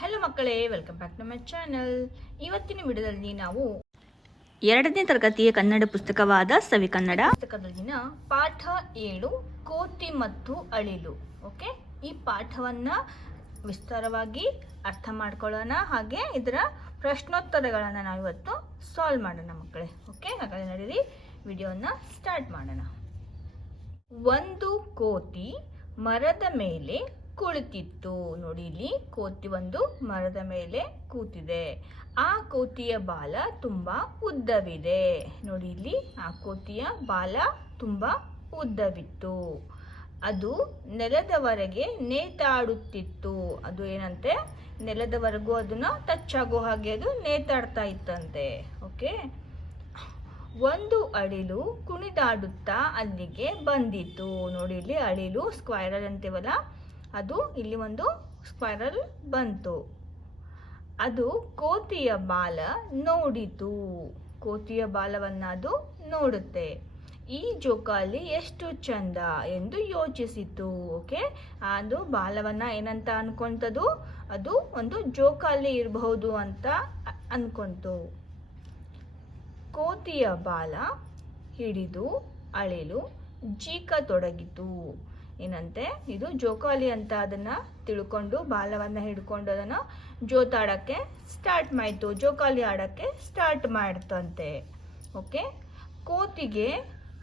Hello ಮಕ್ಕಳೇ, welcome back to my channel. ಇವತ್ತಿನ ವಿಡಿಯೋದಲ್ಲಿ ನಾವು 2ನೇ ತರಗತಿಯ ಕನ್ನಡ ಪುಸ್ತಕವಾದ ಸವಿಕನ್ನಡ ಪುಸ್ತಕದಲ್ಲಿನ ಪಾಠ 7 ಕೋತಿ ಮತ್ತು ಅಳಿಲು. ಓಕೆ, ಈ ಪಾಠವನ್ನ ವಿಸ್ತಾರವಾಗಿ ಅರ್ಥ ಮಾಡ್ಕೊಳ್ಳೋಣ, ಹಾಗೆ ಇದರ ಪ್ರಶ್ನೋತ್ತರಗಳನ್ನು ನಾವು ಇವತ್ತು ಸಾಲ್ವ್ ಮಾಡೋಣ ಮಕ್ಕಳೇ. ಓಕೆ, ಹಾಗಾದ್ರೆ ನಡೀರಿ ವಿಡಿಯೋನ ಸ್ಟಾರ್ಟ್ ಮಾಡೋಣ. ಒಂದು ಕೋತಿ ಮರದ ಮೇಲೆ ಕುಳಿತಿತ್ತು. ನೋಡಿ, ಇಲ್ಲಿ ಕೋತಿ ಒಂದು ಮರದ ಮೇಲೆ ಕೂತಿದೆ. ಆ ಕೋತಿಯ ಬಾಲ ತುಂಬಾ ಉದ್ದವಿದೆ. ನೋಡಿ, ಇಲ್ಲಿ ಆ ಕೋತಿಯ ಬಾಲ ತುಂಬಾ ಉದ್ದವಿತ್ತು. ಅದು ನೆಲದವರೆಗೆ ನೇತಾಡುತ್ತಿತ್ತು. ಅದು ಏನಂತೆ, ನೆಲದವರೆಗೂ ಅದನ್ನ ಟಚ್ ಆಗೋ ಹಾಗೆ ಅದು ನೇತಾಡ್ತಾ ಇತ್ತಂತೆ. ಓಕೆ, ಒಂದು ಅಳಿಲು ಕುಣಿದಾಡುತ್ತಾ ಅಲ್ಲಿಗೆ ಬಂದಿತ್ತು. ನೋಡಿ, ಇಲ್ಲಿ ಅಳಿಲು ಸ್ಕ್ವೈರಲ್ ಅಂತೀವಲ್ಲ, ಅದು ಇಲ್ಲಿ ಒಂದು ಸ್ಕ್ವೈರಲ್ ಬಂತು. ಅದು ಕೋತಿಯ ಬಾಲ ನೋಡಿತು. ಕೋತಿಯ ಬಾಲವನ್ನ ಅದು ನೋಡುತ್ತೆ. ಈ ಜೋಕಾಲಿ ಎಷ್ಟು ಚಂದ ಎಂದು ಯೋಚಿಸಿತು. ಓಕೆ, ಅದು ಬಾಲವನ್ನ ಏನಂತ ಅನ್ಕೊಂತದು, ಅದು ಒಂದು ಜೋಕಾಲಿ ಇರಬಹುದು ಅಂತ ಅನ್ಕೊಂತು. ಕೋತಿಯ ಬಾಲ ಹಿಡಿದು ಅಳಿಲು ಜೀಕತೊಡಗಿತು. ಏನಂತೆ, ಇದು ಜೋಕಾಲಿ ಅಂತ ಅದನ್ನ ತಿಳ್ಕೊಂಡು ಬಾಲವನ್ನ ಹಿಡ್ಕೊಂಡು ಅದನ್ನ ಜೋತಾಡಕ್ಕೆ ಸ್ಟಾರ್ಟ್ ಮಾಡ್ತು, ಜೋಕಾಲಿ ಆಡಕ್ಕೆ ಸ್ಟಾರ್ಟ್ ಮಾಡ್ತಂತೆ. ಓಕೆ, ಕೋತಿಗೆ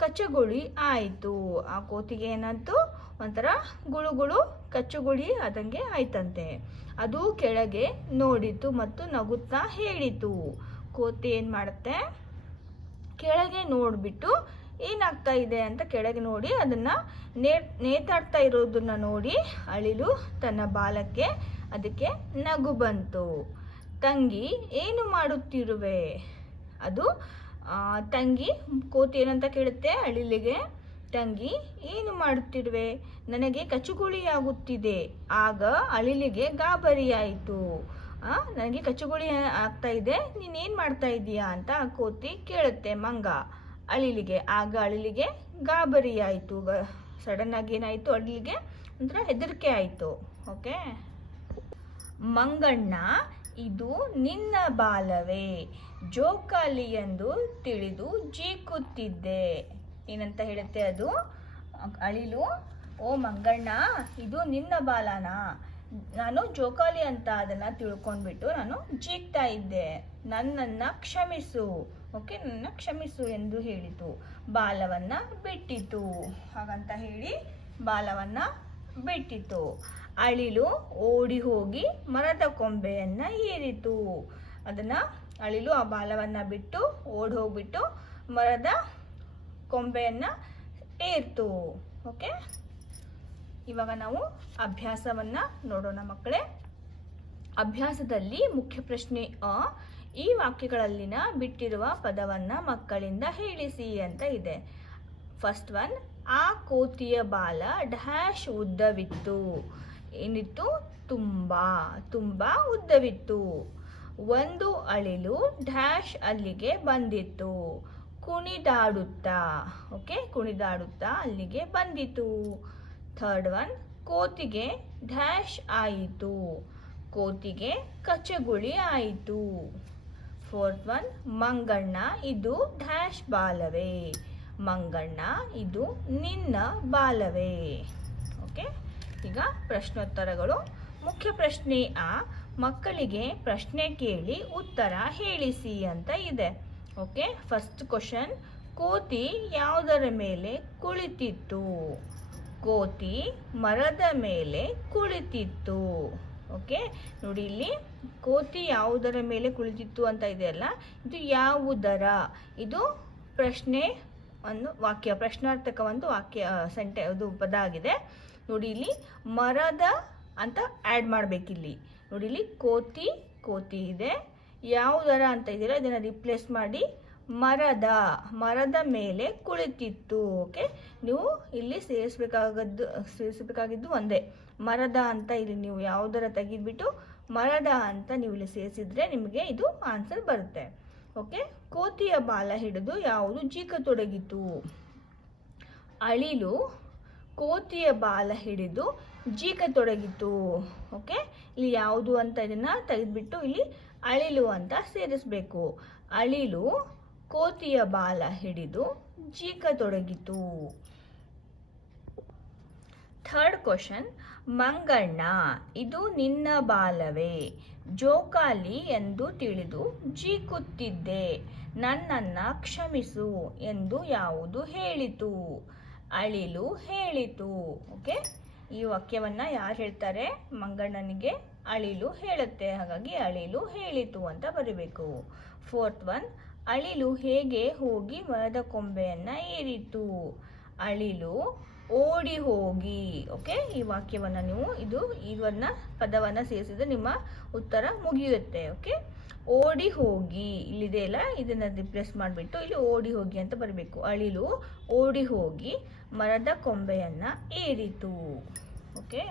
ಕಚ್ಚಗುಳಿ ಆಯಿತು. ಆ ಕೋತಿಗೆ ಏನಾಯ್ತು, ಒಂಥರ ಗುಳುಗುಳು ಕಚ್ಚುಗುಳಿ ಆದಂಗೆ ಆಯ್ತಂತೆ. ಅದು ಕೆಳಗೆ ನೋಡಿತು ಮತ್ತು ನಗುತ್ತಾ ಹೇಳಿತು. ಕೋತಿ ಏನ್ ಮಾಡುತ್ತೆ, ಕೆಳಗೆ ನೋಡ್ಬಿಟ್ಟು ಏನಾಗ್ತಾ ಇದೆ ಅಂತ ಕೆಳಗೆ ನೋಡಿ ಅದನ್ನ ನೇತಾಡ್ತಾ ಇರೋದನ್ನ ನೋಡಿ ಅಳಿಲು ತನ್ನ ಬಾಲಕ್ಕೆ ಅದಕ್ಕೆ ನಗು ಬಂತು. ತಂಗಿ, ಏನು ಮಾಡುತ್ತಿರುವೆ? ಅದು ತಂಗಿ ಕೋತಿ ಏನಂತ ಕೇಳುತ್ತೆ ಅಳಿಲಿಗೆ, ತಂಗಿ ಏನು ಮಾಡುತ್ತಿರುವೆ? ನನಗೆ ಕಚ್ಚುಗುಳಿಯಾಗುತ್ತಿದೆ. ಆಗ ಅಳಿಲಿಗೆ ಗಾಬರಿಯಾಯಿತು. ನನಗೆ ಕಚ್ಚುಗುಳಿ ಆಗ್ತಾ ಇದೆ, ನೀನೇನು ಮಾಡ್ತಾ ಇದೀಯಾ ಅಂತ ಆ ಕೋತಿ ಕೇಳುತ್ತೆ ಮಂಗ ಅಳಿಲಿಗೆ. ಆಗ ಅಳಿಲಿಗೆ ಗಾಬರಿಯಾಯಿತು. ಸಡನ್ ಆಗಿ ಏನಾಯಿತು, ಅಳಿಲಿಗೆ ಒಂಥರ ಹೆದರಿಕೆ ಆಯಿತು. ಓಕೆ, ಮಂಗಣ್ಣ, ಇದು ನಿನ್ನ ಬಾಲವೇ? ಜೋಕಾಲಿ ಎಂದು ತಿಳಿದು ಜೀಕುತ್ತಿದ್ದೆ. ಏನಂತ ಹೇಳುತ್ತೆ ಅದು ಅಳಿಲು, ಓ ಮಂಗಣ್ಣ, ಇದು ನಿನ್ನ ಬಾಲನಾ? ನಾನು ಜೋಕಾಲಿ ಅಂತ ಅದನ್ನ ತಿಳ್ಕೊಂಡ್ಬಿಟ್ಟು ನಾನು ಜೀಕ್ತಾ ಇದ್ದೆ, ನನ್ನನ್ನ ಕ್ಷಮಿಸು. ಓಕೆ, ನನ್ನ ಕ್ಷಮಿಸು ಎಂದು ಹೇಳಿತು. ಬಾಲವನ್ನ ಬಿಟ್ಟಿತು. ಹಾಗಂತ ಹೇಳಿ ಬಾಲವನ್ನ ಬಿಟ್ಟಿತು. ಅಳಿಲು ಓಡಿ ಹೋಗಿ ಮರದ ಕೊಂಬೆಯನ್ನ ಏರಿತು. ಅದನ್ನ ಅಳಿಲು ಆ ಬಾಲವನ್ನ ಬಿಟ್ಟು ಓಡಿ ಹೋಗ್ಬಿಟ್ಟು ಮರದ ಕೊಂಬೆಯನ್ನ ಏರ್ತು. ಓಕೆ, ಇವಾಗ ನಾವು ಅಭ್ಯಾಸವನ್ನ ನೋಡೋಣ ಮಕ್ಕಳೇ. ಅಭ್ಯಾಸದಲ್ಲಿ ಮುಖ್ಯ ಪ್ರಶ್ನೆ ಈ ವಾಕ್ಯಗಳಲ್ಲಿನ ಬಿಟ್ಟಿರುವ ಪದವನ್ನ ಮಕ್ಕಳಿಂದ ಹೇಳಿಸಿ ಅಂತ ಇದೆ. ಫಸ್ಟ್ ಒನ್, ಆ ಕೋತಿಯ ಬಾಲ ಡ್ಯಾಶ್ ಉದ್ದವಿತ್ತು. ಏನಿತ್ತು, ತುಂಬಾ ತುಂಬಾ ಉದ್ದವಿತ್ತು. ಒಂದು ಅಳಿಲು ಡ್ಯಾಶ್ ಅಲ್ಲಿಗೆ ಬಂದಿತ್ತು. ಕುಣಿದಾಡುತ್ತಾ, ಓಕೆ, ಕುಣಿದಾಡುತ್ತಾ ಅಲ್ಲಿಗೆ ಬಂದಿತು. ಥರ್ಡ್ ಒನ್, ಕೋತಿಗೆ ಡ್ಯಾಶ್ ಆಯಿತು. ಕೋತಿಗೆ ಕಚ್ಚಗುಳಿ ಆಯಿತು. ಫೋರ್ತ್ ಒನ್, ಮಂಗಣ್ಣ, ಇದು ಡ್ಯಾಶ್ ಬಾಲವೇ? ಮಂಗಣ್ಣ, ಇದು ನಿನ್ನ ಬಾಲವೇ? ಓಕೆ, ಈಗ ಪ್ರಶ್ನೋತ್ತರಗಳು. ಮುಖ್ಯ ಪ್ರಶ್ನೆ ಮಕ್ಕಳಿಗೆ ಪ್ರಶ್ನೆ ಕೇಳಿ ಉತ್ತರ ಹೇಳಿಸಿ ಅಂತ ಇದೆ. ಓಕೆ, ಫಸ್ಟ್ ಕ್ವಶನ್, ಕೋತಿ ಯಾವುದರ ಮೇಲೆ ಕುಳಿತಿತ್ತು? ಕೋತಿ ಮರದ ಮೇಲೆ ಕುಳಿತಿತ್ತು. ಓಕೆ, ನೋಡಿ ಇಲ್ಲಿ ಕೋತಿ ಯಾವುದರ ಮೇಲೆ ಕುಳಿತಿತ್ತು ಅಂತ ಇದೆಯಲ್ಲ, ಇದು ಯಾವುದರ, ಇದು ಪ್ರಶ್ನೆ ಒಂದು ವಾಕ್ಯ, ಪ್ರಶ್ನಾರ್ಥಕ ಒಂದು ವಾಕ್ಯ ಇದು ಪದ ಆಗಿದೆ. ನೋಡಿ ಇಲ್ಲಿ ಮರದ ಅಂತ ಆ್ಯಡ್ ಮಾಡ್ಬೇಕಿಲ್ಲಿ. ನೋಡಿ ಇಲ್ಲಿ ಕೋತಿ ಕೋತಿ ಇದೆ, ಯಾವುದರ ಅಂತ ಇದೆಯಲ್ಲ ಇದನ್ನ ರಿಪ್ಲೇಸ್ ಮಾಡಿ ಮರದ ಮೇಲೆ ಕುಳಿತಿತ್ತು. ಓಕೆ, ನೀವು ಇಲ್ಲಿ ಸೇರಿಸಬೇಕಾಗಿದ್ದು ಒಂದೇ, ಮರದ ಅಂತ. ಇಲ್ಲಿ ನೀವು ಯಾವುದರ ತೆಗೆದ್ಬಿಟ್ಟು ಮರದ ಅಂತ ನೀವು ಇಲ್ಲಿ ಸೇರಿಸಿದ್ರೆ ನಿಮಗೆ ಇದು ಆನ್ಸರ್ ಬರುತ್ತೆ. ಓಕೆ, ಕೋತಿಯ ಬಾಲ ಹಿಡಿದು ಯಾವುದು ಜೀಕತೊಡಗಿತು? ಅಳಿಲು ಕೋತಿಯ ಬಾಲ ಹಿಡಿದು ಜೀಕತೊಡಗಿತು. ಓಕೆ, ಇಲ್ಲಿ ಯಾವುದು ಅಂತ ಇದನ್ನು ತೆಗೆದುಬಿಟ್ಟು ಇಲ್ಲಿ ಅಳಿಲು ಅಂತ ಸೇರಿಸಬೇಕು. ಅಳಿಲು ಕೋತಿಯ ಬಾಲ ಹಿಡಿದು ಜೀಕತೊಡಗಿತು. ಥರ್ಡ್ ಕ್ವಶನ್, ಮಂಗಣ್ಣ ಇದು ನಿನ್ನ ಬಾಲವೇ, ಜೋಕಾಲಿ ಎಂದು ತಿಳಿದು ಜೀಕುತ್ತಿದ್ದೆ, ನನ್ನನ್ನ ಕ್ಷಮಿಸು ಎಂದು ಯಾವುದು ಹೇಳಿತು? ಅಳಿಲು ಹೇಳಿತು. ಓಕೆ, ಈ ವಾಕ್ಯವನ್ನ ಯಾರು ಹೇಳ್ತಾರೆ? ಮಂಗಣ್ಣನಿಗೆ ಅಳಿಲು ಹೇಳುತ್ತೆ, ಹಾಗಾಗಿ ಅಳಿಲು ಹೇಳಿತು ಅಂತ ಬರೀಬೇಕು. ಫೋರ್ತ್ ಒನ್, ಅಳಿಲು ಹೇಗೆ ಹೋಗಿ ಮರದ ಕೊಂಬೆಯನ್ನ ಏರಿತು? ಅಳಿಲು ಓಡಿ ಹೋಗಿ. ಓಕೆ, ಈ ವಾಕ್ಯವನ್ನ ನೀವು ಇವನ್ನ ಪದವನ್ನ ಸೇರಿಸಿದ್ರೆ ನಿಮ್ಮ ಉತ್ತರ ಮುಗಿಯುತ್ತೆ. ಓಕೆ, ಓಡಿ ಹೋಗಿ ಇಲ್ಲಿದೆ ಅಲ್ಲ, ಇದನ್ನ ರಿಪ್ಲೇಸ್ ಮಾಡಿಬಿಟ್ಟು ಇಲ್ಲಿ ಓಡಿ ಹೋಗಿ ಅಂತ ಬರಬೇಕು. ಅಳಿಲು ಓಡಿ ಹೋಗಿ ಮರದ ಕೊಂಬೆಯನ್ನ ಏರಿತು. ಓಕೆ,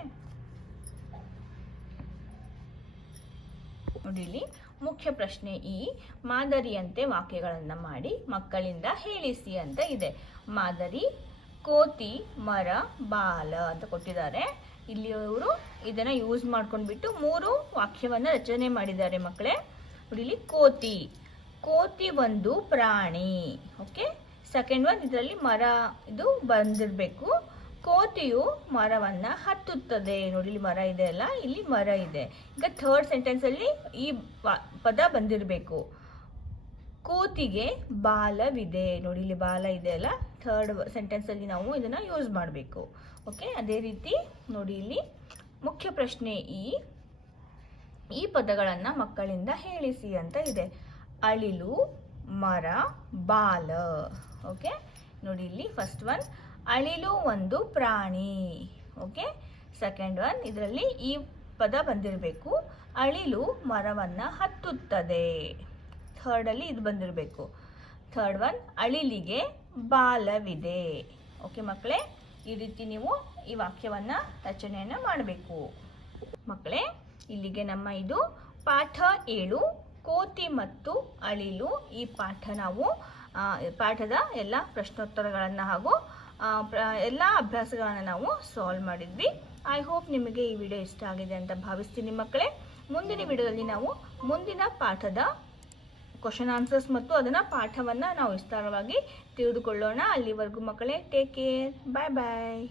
ನೋಡಿ ಇಲ್ಲಿ ಮುಖ್ಯ ಪ್ರಶ್ನೆ ಈ ಮಾದರಿಯಂತೆ ವಾಕ್ಯಗಳನ್ನ ಮಾಡಿ ಮಕ್ಕಳಿಂದ ಹೇಳಿಸಿ ಅಂತ ಇದೆ. ಮಾದರಿ ಕೋತಿ, ಮರ, ಬಾಲ ಅಂತ ಕೊಟ್ಟಿದ್ದಾರೆ. ಇಲ್ಲಿ ಅವರು ಇದನ್ನ ಯೂಸ್ ಮಾಡ್ಕೊಂಡ್ಬಿಟ್ಟು 3 ವಾಕ್ಯವನ್ನ ರಚನೆ ಮಾಡಿದ್ದಾರೆ ಮಕ್ಕಳೇ. ನೋಡಿ ಇಲ್ಲಿ ಕೋತಿ, ಕೋತಿ ಒಂದು ಪ್ರಾಣಿ. ಓಕೆ, ಸೆಕೆಂಡ್ ಒನ್ ಇದರಲ್ಲಿ ಮರ ಇದು ಬಂದಿರಬೇಕು. ಕೋತಿಯು ಮರವನ್ನ ಹತ್ತುತ್ತದೆ. ನೋಡಿ ಇಲ್ಲಿ ಮರ ಇದೆ ಅಲ್ಲ, ಇಲ್ಲಿ ಮರ ಇದೆ. ಈಗ ಥರ್ಡ್ ಸೆಂಟೆನ್ಸ್ ಅಲ್ಲಿ ಈ ಪದ ಬಂದಿರಬೇಕು. ಕೋತಿಗೆ ಬಾಲವಿದೆ. ನೋಡಿ ಇಲ್ಲಿ ಬಾಲ ಇದೆ ಅಲ್ಲ, ಥರ್ಡ್ ಸೆಂಟೆನ್ಸ್ ಅಲ್ಲಿ ನಾವು ಇದನ್ನ ಯೂಸ್ ಮಾಡಬೇಕು. ಓಕೆ, ಅದೇ ರೀತಿ ನೋಡಿ ಇಲ್ಲಿ ಮುಖ್ಯ ಪ್ರಶ್ನೆ ಈ ಪದಗಳನ್ನ ಮಕ್ಕಳಿಂದ ಹೇಳಿಸಿ ಅಂತ ಇದೆ. ಅಳಿಲು, ಮರ, ಬಾಲ. ಓಕೆ, ನೋಡಿ ಇಲ್ಲಿ ಫಸ್ಟ್ ಒನ್, ಅಳಿಲು ಒಂದು ಪ್ರಾಣಿ. ಓಕೆ, ಸೆಕೆಂಡ್ ಒನ್ ಇದರಲ್ಲಿ ಈ ಪದ ಬಂದಿರಬೇಕು. ಅಳಿಲು ಮರವನ್ನ ಹತ್ತುತ್ತದೆ. ಥರ್ಡ್ ಅಲ್ಲಿ ಇದು ಬಂದಿರಬೇಕು. ಥರ್ಡ್ ಒನ್, ಅಳಿಲಿಗೆ ಬಾಲವಿದೆ. ಓಕೆ ಮಕ್ಕಳೇ, ಈ ರೀತಿ ನೀವು ಈ ವಾಕ್ಯವನ್ನ ರಚನೆಯನ್ನ ಮಾಡಬೇಕು. ಮಕ್ಕಳೇ, ಇಲ್ಲಿಗೆ ನಮ್ಮ ಇದು ಪಾಠ 7 ಕೋತಿ ಮತ್ತು ಅಳಿಲು. ಈ ಪಾಠ ನಾವು ಪಾಠದ ಎಲ್ಲ ಪ್ರಶ್ನೋತ್ತರಗಳನ್ನು ಹಾಗೂ ಎಲ್ಲ ಅಭ್ಯಾಸಗಳನ್ನು ನಾವು ಸಾಲ್ವ್ ಮಾಡಿದ್ವಿ. ಐ ಹೋಪ್ ನಿಮಗೆ ಈ ವಿಡಿಯೋ ಇಷ್ಟ ಆಗಿದೆ ಅಂತ ಭಾವಿಸ್ತೀನಿ ಮಕ್ಕಳೇ. ಮುಂದಿನ ವಿಡಿಯೋದಲ್ಲಿ ನಾವು ಮುಂದಿನ ಪಾಠದ ಕ್ವಶನ್ ಆನ್ಸರ್ಸ್ ಮತ್ತು ಅದನ್ನ ಪಾಠವನ್ನು ನಾವು ವಿಸ್ತಾರವಾಗಿ ತಿಳಿದುಕೊಳ್ಳೋಣ. ಅಲ್ಲಿವರೆಗೂ ಮಕ್ಕಳೇ ಟೇಕ್ ಕೇರ್, ಬಾಯ್ ಬಾಯ್.